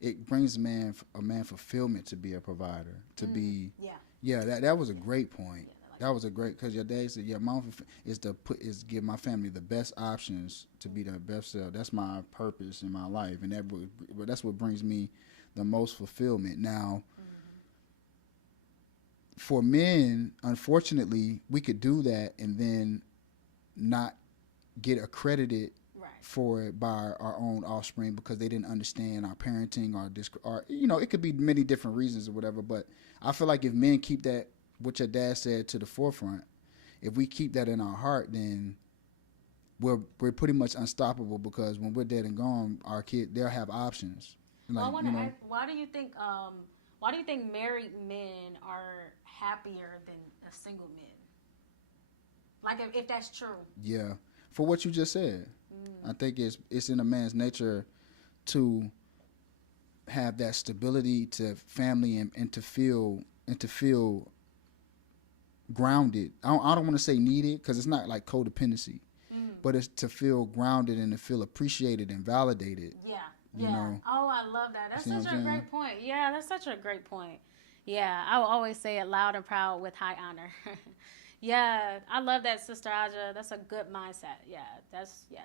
it brings a man fulfillment to be a provider, to be. Yeah, that was a great point. Yeah, that was a great, because your dad said, my is give my family the best options to be their best self. That's my purpose in my life, and that's what brings me the most fulfillment. Now, for men, unfortunately, we could do that and then not get accredited for it by our own offspring, because they didn't understand our parenting or it could be many different reasons or whatever. But I feel like if men keep that, what your dad said, to the forefront, if we keep that in our heart, then we're pretty much unstoppable, because when we're dead and gone, our kid, they'll have options. Well, I want to ask, why do you think married men are happier than a single man? Like, if that's true. Yeah, for what you just said, I think it's in a man's nature to have that stability to family and to feel grounded. I don't want to say needed, because it's not like codependency, but it's to feel grounded and to feel appreciated and validated. Yeah. Oh, I love that. That's such a great point. Yeah, that's such a great point. Yeah, I will always say it loud and proud with high honor. Yeah, I love that, Sister Aja. That's a good mindset. Yeah,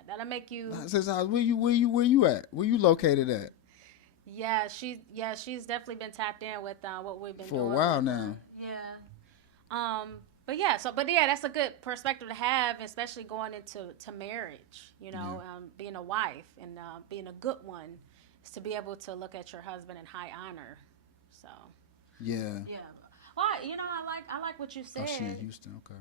that'll make you. Sister, where you at? Where you located at? Yeah, she's definitely been tapped in with what we've been for doing a while now. Yeah. But that's a good perspective to have, especially going into marriage. Being a wife and being a good one, is to be able to look at your husband in high honor. So. Yeah. Yeah. Well, I like what you said. Oh, she in Houston. Okay.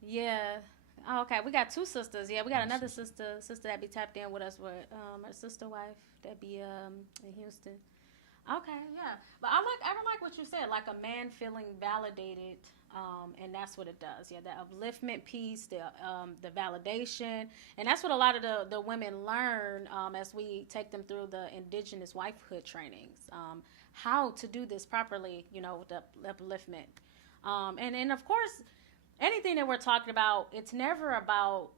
Yeah. Oh, okay. We got two sisters. Yeah, we got another sister that be tapped in with us with her sister wife that be in Houston. Okay, yeah. But I like what you said, like a man feeling validated, and that's what it does. Yeah, the upliftment piece, the validation, and that's what a lot of the women learn as we take them through the indigenous wifehood trainings, how to do this properly. You know, with the upliftment, and of course, anything that we're talking about, it's never about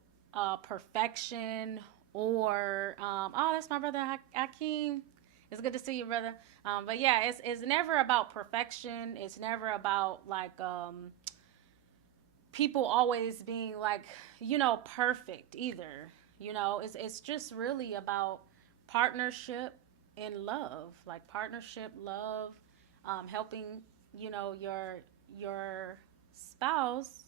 perfection or oh, that's my brother Hakeem. It's good to see you, brother. But yeah, it's never about perfection. It's never about like people always being like, you know, perfect either. You know, it's just really about partnership and love, like partnership, love, helping, you know, your spouse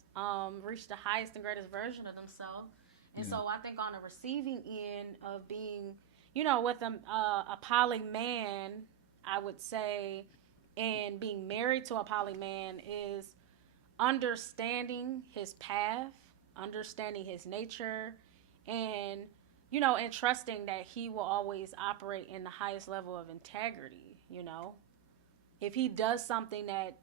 reach the highest and greatest version of themselves. And so I think on the receiving end of being, you know, with a poly man, I would say, and being married to a poly man is understanding his path, understanding his nature, and, you know, and trusting that he will always operate in the highest level of integrity. You know, if he does something that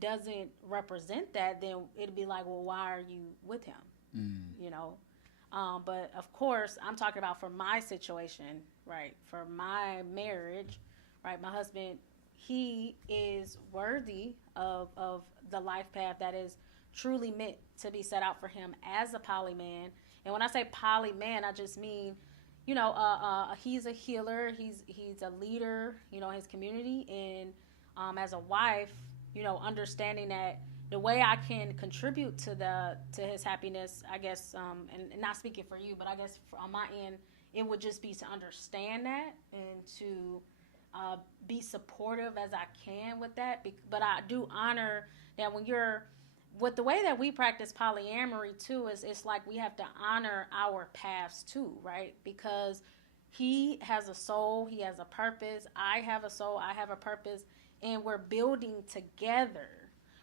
doesn't represent that, then it'd be like, well, why are you with him? You know. But of course, I'm talking about for my situation, right? For my marriage, right? My husband, he is worthy of the life path that is truly meant to be set out for him as a poly man. And when I say poly man, I just mean, you know, he's a healer. He's a leader, you know, in his community. And as a wife, you know, understanding that the way I can contribute to his happiness, I guess, and not speaking for you, but I guess on my end, it would just be to understand that and to be supportive as I can with that. But I do honor that when you're with the way that we practice polyamory too, is it's like we have to honor our paths too, right? Because he has a soul, he has a purpose, I have a soul, I have a purpose, and we're building together.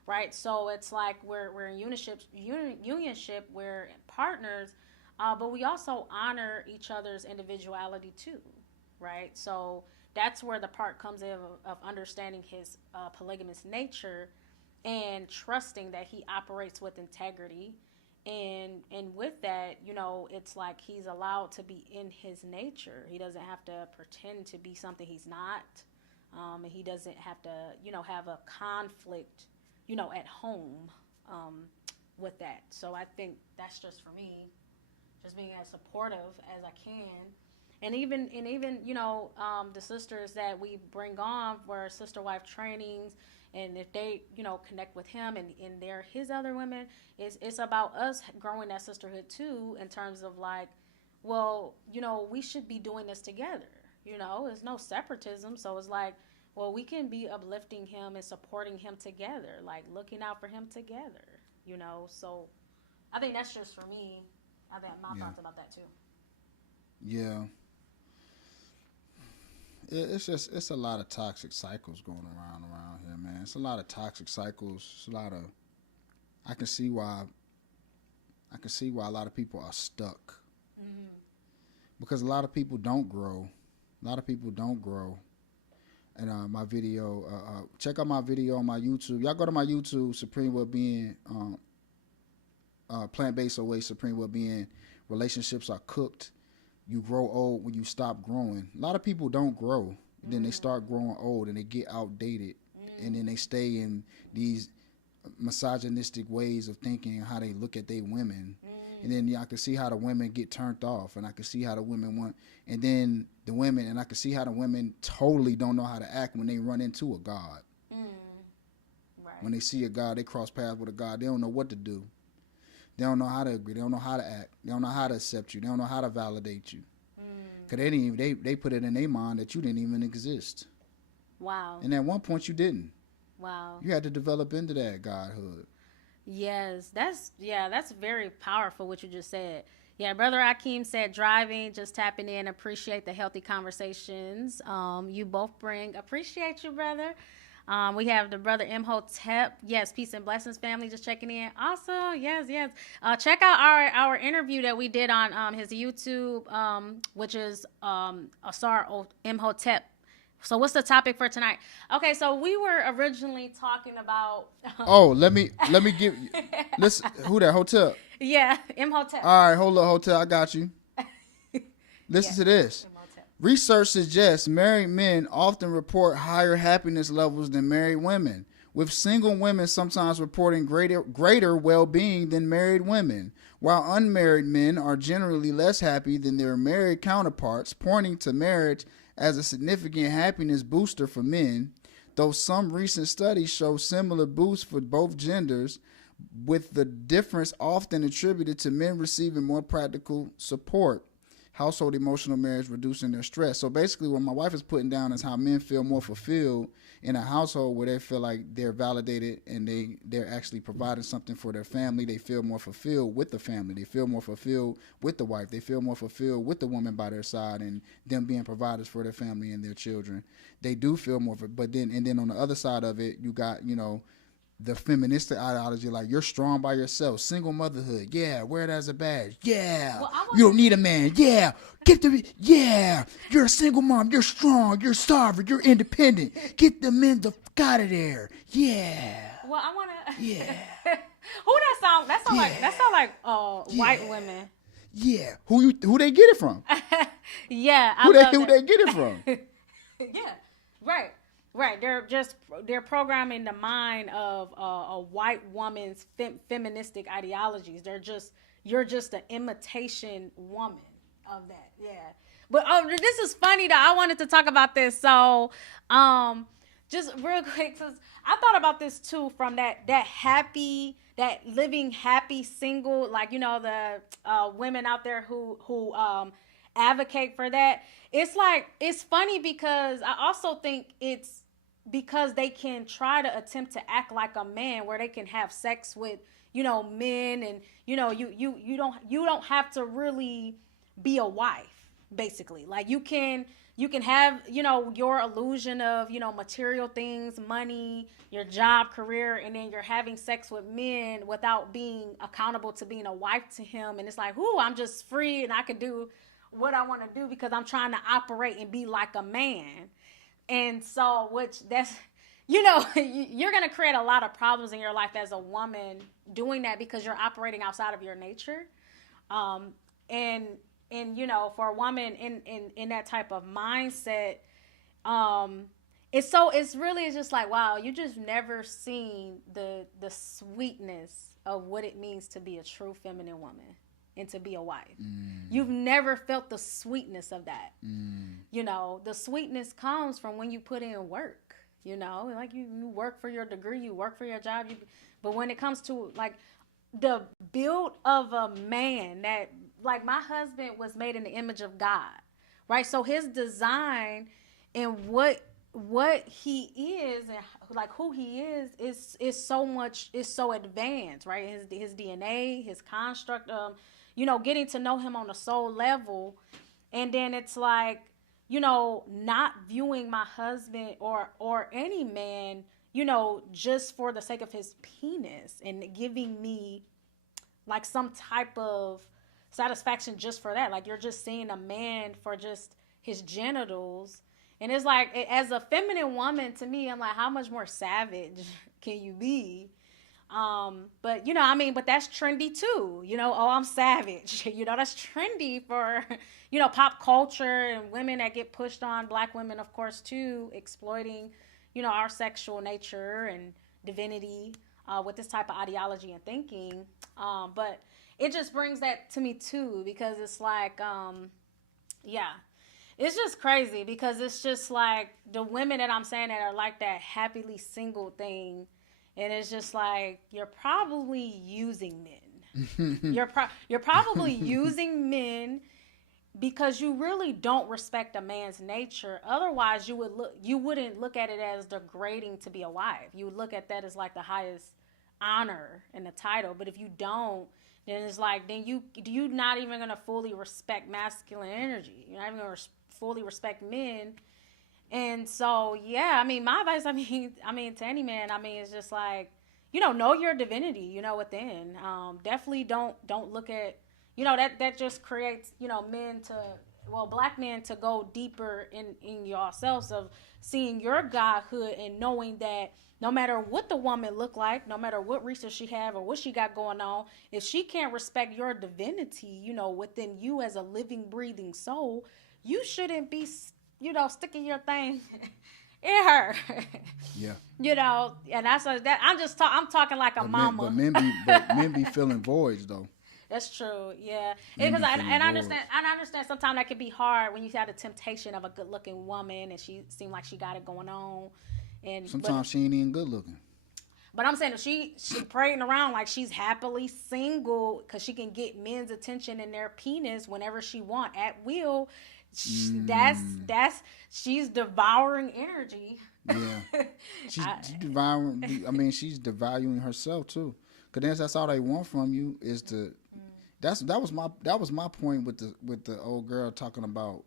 Right, so it's like we're in unionship, we're partners, but we also honor each other's individuality too, right? So that's where the part comes in of understanding his polygamous nature and trusting that he operates with integrity, and with that, you know, it's like he's allowed to be in his nature. He doesn't have to pretend to be something he's not, and he doesn't have to, you know, have a conflict, you know, at home with that. So I think that's just for me, just being as supportive as I can. And even you know, the sisters that we bring on for sister wife trainings, and if they, you know, connect with him and they're his other women, it's about us growing that sisterhood too, in terms of like, well, you know, we should be doing this together. You know, there's no separatism, so it's like, well, we can be uplifting him and supporting him together, like looking out for him together, you know. So I think that's just for me. I think my thoughts about that too. Yeah. It's a lot of toxic cycles going around here, man. It's a lot of toxic cycles. It's a lot of I can see why a lot of people are stuck. Mm-hmm. Because a lot of people don't grow. And my video, check out my video on my YouTube. Y'all go to my YouTube, Supreme Wellbeing, Plant-Based Away, Supreme Wellbeing. Relationships are cooked. You grow old when you stop growing. A lot of people don't grow. Then they start growing old and they get outdated. And then they stay in these misogynistic ways of thinking and how they look at their women. And then I can see how the women get turned off, and I can see how the women want, and then the women, and I can see how the women totally don't know how to act when they run into a God. Right. When they see a God, they cross paths with a God, they don't know what to do. They don't know how to agree. They don't know how to act. They don't know how to accept you. They don't know how to validate you. Because they put it in their mind that you didn't even exist. Wow. And at one point you didn't. Wow. You had to develop into that godhood. Yes, that's very powerful what you just said. Yeah, Brother Akeem said driving, just tapping in, appreciate the healthy conversations you both bring. Appreciate you, brother. We have the brother Imhotep. Yes, peace and blessings, family. Just checking in. Awesome. Yes, yes. Check out our interview that we did on his YouTube, which is Asar Imhotep. So what's the topic for tonight? Okay, so we were originally talking about. Oh, let me give. Listen, who that Hotel? Yeah, Imhotep. All right, hold up, Hotel. I got you. Listen to this. Imhotep. Research suggests married men often report higher happiness levels than married women, with single women sometimes reporting greater well-being than married women, while unmarried men are generally less happy than their married counterparts, pointing to marriage as a significant happiness booster for men, though some recent studies show similar boosts for both genders, with the difference often attributed to men receiving more practical support. Household emotional marriage reducing their stress. So basically what my wife is putting down is how men feel more fulfilled in a household where they feel like they're validated and they're actually providing something for their family. They feel more fulfilled with the family. They feel more fulfilled with the wife. They feel more fulfilled with the woman by their side and them being providers for their family and their children. They do feel more, but then on the other side of it, you got, the feministic ideology, like you're strong by yourself, single motherhood, yeah, wear it as a badge, yeah, you don't need a man, yeah, yeah, you're a single mom, you're strong, you're sovereign, you're independent, get the men the fuck out of there, yeah. Well, I wanna. Yeah. Who that sound? That sound like white women. Yeah. Who they get it from? Yeah. Who they get it from? Yeah. Right. Right, they're programming the mind of a white woman's feministic ideologies. You're just an imitation woman of that. Yeah, but this is funny though. I wanted to talk about this. So, just real quick, cause I thought about this too from that living happy single, like the women out there who advocate for that. It's funny because I also think it's because they can try to attempt to act like a man where they can have sex with men, and you don't have to really be a wife, basically. Like you can have your illusion of material things, money, your job, career, and then you're having sex with men without being accountable to being a wife to him. And it's like, ooh, I'm just free and I can do what I want to do because I'm trying to operate and be like a man. And so, you're going to create a lot of problems in your life as a woman doing that because you're operating outside of your nature. And for a woman in that type of mindset, it's really just like, wow, you just never seen the sweetness of what it means to be a true feminine woman and to be a wife. You've never felt the sweetness of that. The sweetness comes from when you put in work, like you work for your degree, you work for your job. But when it comes to like the build of a man, that like my husband was made in the image of God, right? So his design and what he is and like who he is so advanced, right? His DNA, his construct, getting to know him on a soul level. And then it's like, not viewing my husband or any man, just for the sake of his penis and giving me like some type of satisfaction just for that. Like you're just seeing a man for just his genitals. And it's like, as a feminine woman, to me, I'm like, how much more savage can you be? But but that's trendy too. Oh, I'm savage. That's trendy for, pop culture and women that get pushed on, black women, of course, too, exploiting, our sexual nature and divinity, with this type of ideology and thinking. But it just brings that to me too, because it's like, it's just crazy because it's just like the women that I'm saying that are like that happily single thing. And it's just like, you're probably using men. You're probably using men because you really don't respect a man's nature. Otherwise, you wouldn't look at it as degrading to be a wife. You would look at that as like the highest honor and the title. But if you don't, then it's like, you're not even gonna fully respect masculine energy. You're not even gonna fully respect men. And so, yeah, I mean, my advice, to any man, it's just like, know your divinity, within. Definitely don't look at, that just creates, men to, well, black men to go deeper in yourselves of seeing your godhood and knowing that no matter what the woman look like, no matter what research she have or what she got going on, if she can't respect your divinity, within you as a living, breathing soul, you shouldn't be sticking your thing in her. Yeah. And that's like that. I'm talking like a mama. But men be filling voids though. That's true. Yeah. Men Because be I filling and I voids. understand. And I understand sometimes that can be hard when you have the temptation of a good looking woman and she seemed like she got it going on. And Sometimes she ain't even good looking. but I'm saying if she parading around like she's happily single because she can get men's attention in their penis whenever she want at will. That's she's devouring energy. Yeah. She's devouring. I mean, she's devaluing herself too. Cause that's all they want from you is to. That was my point with the old girl talking about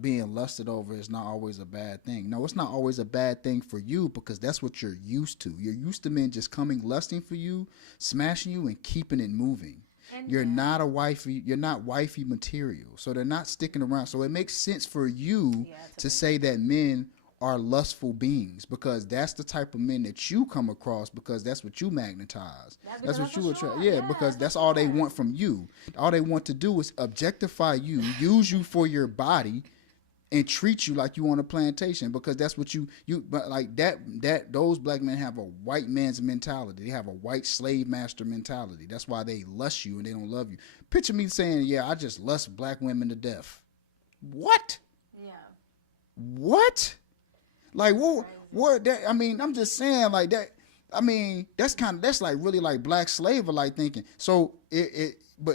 being lusted over is not always a bad thing. No, it's not always a bad thing for you because that's what you're used to. You're used to men just coming lusting for you, smashing you, and keeping it moving. And you're not a wifey. You're not wifey material. So they're not sticking around. So it makes sense for you to say that men are lustful beings because that's the type of men that you come across because that's what you magnetize. That's what you attract. Yeah, because that's all they want from you. All they want to do is objectify you, use you for your body, and treat you like you on a plantation because that's what you but like that those black men have a white man's mentality. They have a white slave master mentality. That's why they lust you and they don't love you. Picture me saying, yeah, I just lust black women to death. What? Yeah. What? Like what that I mean, I'm just saying like that. I mean, that's like really like black slave like thinking. So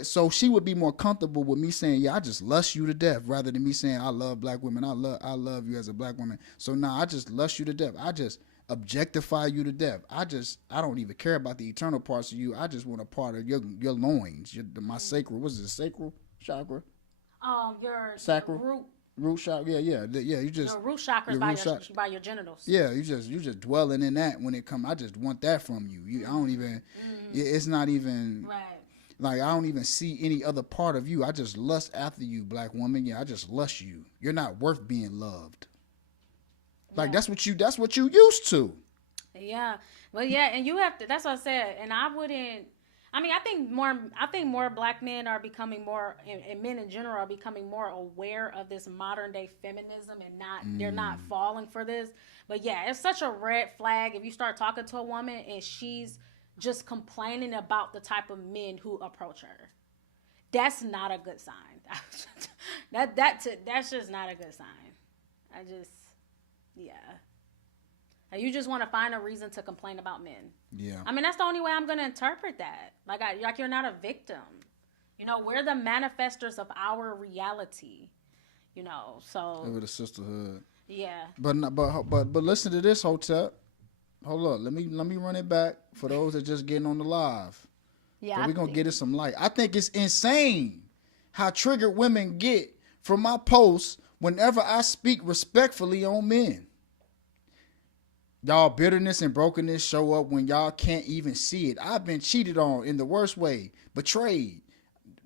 so she would be more comfortable with me saying, yeah, I just lust you to death rather than me saying I love black women. I love you as a black woman. So now I just lust you to death. I just objectify you to death. I don't even care about the eternal parts of you. I just want a part of your loins, my sacral. What's it, sacral chakra? Your sacral. Root chakra, yeah. You just your root chakra is by your genitals. Yeah, you just dwelling in that when it come. I just want that from you. I don't even. It's not even. Right. Like I don't even see any other part of you. I just lust after you, black woman. Yeah, I just lust you. You're not worth being loved. Like that's what you used to. Yeah, but yeah, and you have to. That's what I said. And I wouldn't. I think more black men are becoming more, and men in general are becoming more aware of this modern day feminism, and they're not falling for this. But yeah, it's such a red flag if you start talking to a woman and she's just complaining about the type of men who approach her. That's not a good sign. That's just not a good sign. Yeah. You just want to find a reason to complain about men. Yeah. That's the only way I'm going to interpret that. Like you're not a victim. We're the manifestors of our reality. So. With a sisterhood. Yeah. But listen to this, Hotep. Hold up. Let me run it back for those that just getting on the live. Yeah. We're going to get it some light. I think it's insane how triggered women get from my posts whenever I speak respectfully on men. Y'all bitterness and brokenness show up when y'all can't even see it. I've been cheated on in the worst way, betrayed.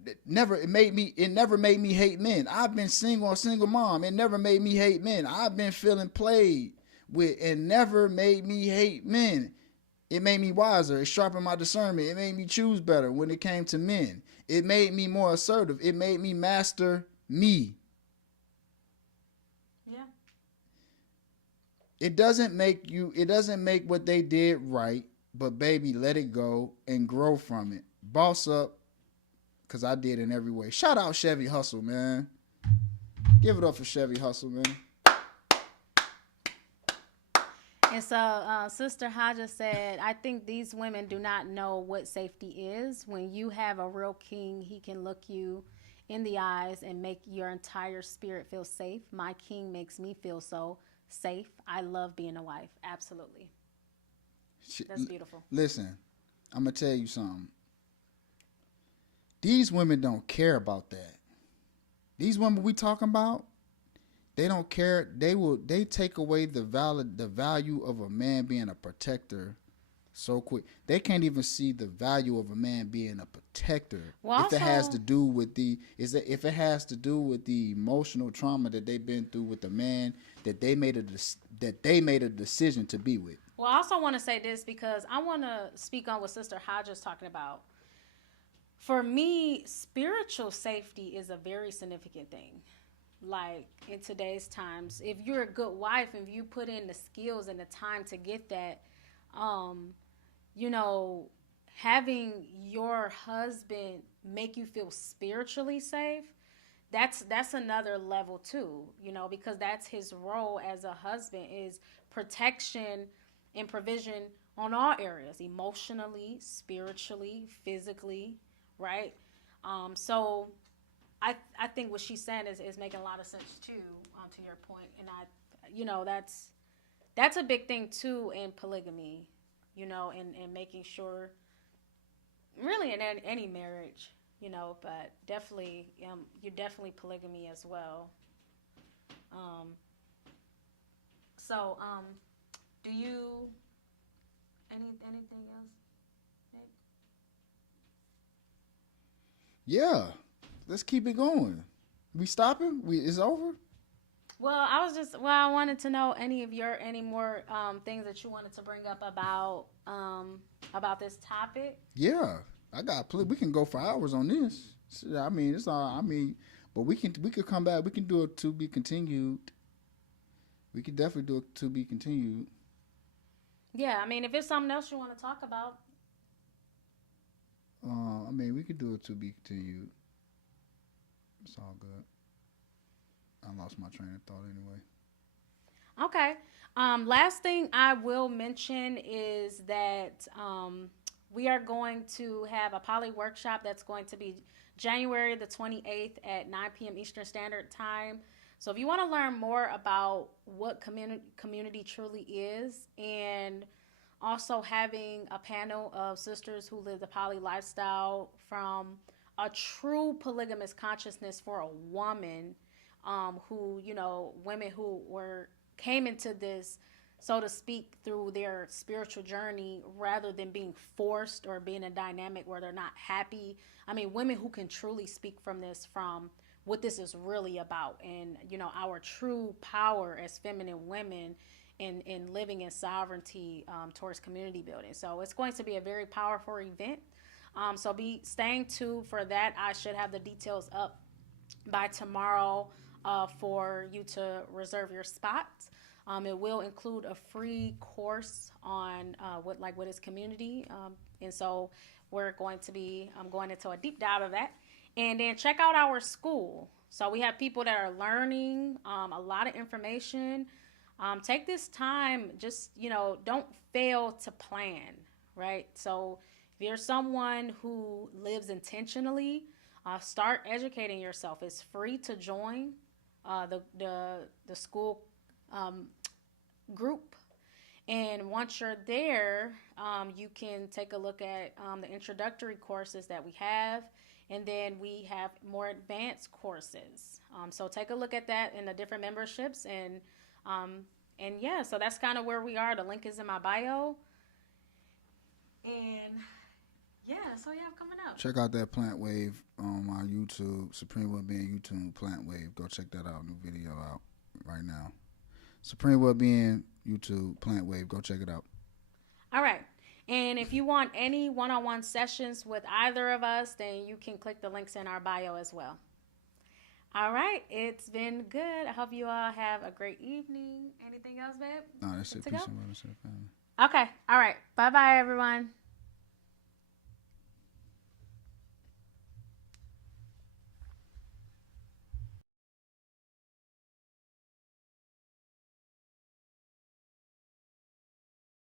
It never made me hate men. I've been single, a single mom. It never made me hate men. I've been feeling played with and never made me hate men. It made me wiser. It sharpened my discernment. It made me choose better when it came to men. It made me more assertive. It made me master me. It doesn't make what they did right, but baby, let it go and grow from it. Boss up, because I did in every way. Shout out Chevy Hustle, man. Give it up for Chevy Hustle, man. And so Sister Haja said, I think these women do not know what safety is. When you have a real king, he can look you in the eyes and make your entire spirit feel safe. My king makes me feel so safe. I love being a wife. Absolutely. That's beautiful. Listen, I'm going to tell you something. These women don't care about that. These women we talking about, They don't care. They take away the value of a man being a protector so quick. They can't even see the value of a man being a protector. Well, if it has to do with if it has to do with the emotional trauma that they've been through with the man that they made a decision to be with. Well, I also want to say this because I want to speak on what Sister Hodges talking about. For me, spiritual safety is a very significant thing. Like in today's times, if you're a good wife and you put in the skills and the time to get that, you know, having your husband make you feel spiritually safe, that's another level too, you know, because that's his role as a husband is protection and provision on all areas, emotionally, spiritually, physically, right? So I think what she's saying is making a lot of sense too, to your point. And that's a big thing too in polygamy, you know, and making sure, really in any marriage, you know, but definitely, you're definitely polygamy as well. So, do you anything else, Nick? Yeah, let's keep it going. We stopping? It's over? Well, I wanted to know any more things that you wanted to bring up about this topic. Yeah, we can go for hours on this. I mean, it's all. I mean, but we could come back. We can do it to be continued. We could definitely do it to be continued. Yeah, I mean, if it's something else you want to talk about. I mean, we could do it to be continued. It's all good. I lost my train of thought anyway. Okay. Last thing I will mention is that we are going to have a poly workshop that's going to be January the 28th at 9 p.m. Eastern Standard Time. So if you want to learn more about what community truly is, and also having a panel of sisters who live the poly lifestyle from a true polygamous consciousness for a woman, who, you know, women who came into this, so to speak, through their spiritual journey rather than being forced or being in a dynamic where they're not happy. I mean, women who can truly speak from what this is really about, and, you know, our true power as feminine women in living in sovereignty towards community building. So it's going to be a very powerful event. So be staying tuned for that. I should have the details up by tomorrow for you to reserve your spot. It will include a free course on what is community, and so we're going to be going into a deep dive of that. And then check out our school. So we have people that are learning a lot of information. Take this time, just, you know, don't fail to plan, right? So if you're someone who lives intentionally, start educating yourself. It's free to join the school group. And once you're there, you can take a look at the introductory courses that we have. And then we have more advanced courses. So take a look at that in the different memberships. And yeah, so that's kind of where we are. The link is in my bio. And yeah, that's all you have coming up. Check out that Plant Wave on my YouTube, Supreme Wellbeing YouTube Plant Wave. Go check that out. New video out right now. Supreme Wellbeing YouTube Plant Wave. Go check it out. All right. And if you want any one-on-one sessions with either of us, then you can click the links in our bio as well. All right. It's been good. I hope you all have a great evening. Anything else, babe? No, that's it. Peace and wellness to the family. Okay. All right. Bye-bye, everyone.